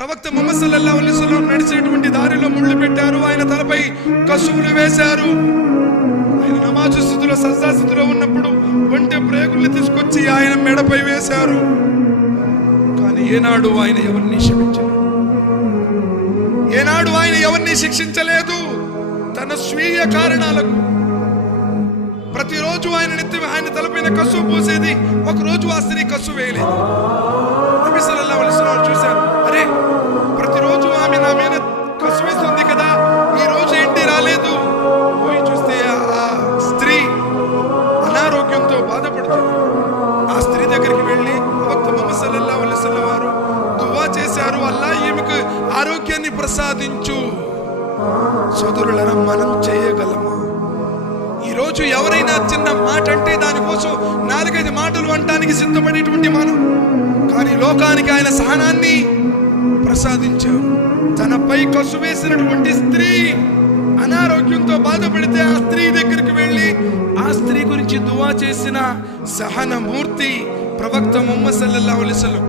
ప్రవక్త ముహమ్మద్ సల్లల్లాహు అలైహి వసల్లం నడిచేటువంటి దారిలో ముళ్ళు పెట్టారు. ఆయన తలపై కసువులు వేశారు. ఆయన నమాజు స్థితిలో సజ్జా స్థితిలో ఉన్నప్పుడు ఒంటె ప్రేగుల్ని తీసుకొచ్చి ఆయన మెడపై వేశారు. కానీ ఏనాడు ఆయన ఎవరిని క్షమించలేదు, ఏనాడు ఆయన ఎవరిని శిక్షించలేదు. తన స్వీయ కారణాలకు ప్రతిరోజు ఆయన తలపైన కసువు పూసేది. ఒకరోజు ఆ స్త్రీ కసువు వేయలేదు. నబీ సల్లల్లాహు అలైహి వసల్లం చూశారు, అరే ప్రతిరోజు ఆమె నా మీద కసువు వేస్తుంది కదా, ఈ రోజు ఏంటి రాలేదు. పోయి చూస్తే ఆ స్త్రీ అనారోగ్యంతో బాధపడుతుంది. ఆ స్త్రీ దగ్గరికి వెళ్ళి ప్రవక్త ముహమ్మద్ సల్లల్లాహు అలైహి వసల్లం వారు దువా చేశారు, అల్లా ఈమెకు ఆరోగ్యాన్ని ప్రసాదించు. సోదరులరా, మనం చేయగలమా? ఈరోజు ఎవరైనా చిన్న మాట అంటే దానికోసం 4-5 మాటలు అనడానికి సిద్ధపడేటువంటి మనం, కానీ లోకానికి ఆయన సహనాన్ని ప్రసాదించారు. తనపై కసు వేసినటువంటి స్త్రీ అనారోగ్యంతో బాధపడితే ఆ స్త్రీ దగ్గరికి వెళ్ళి ఆ స్త్రీ గురించి దువా చేసిన సహనమూర్తి ప్రవక్త ముహమ్మద్ సల్లల్లాహు అలైహి వసల్లం.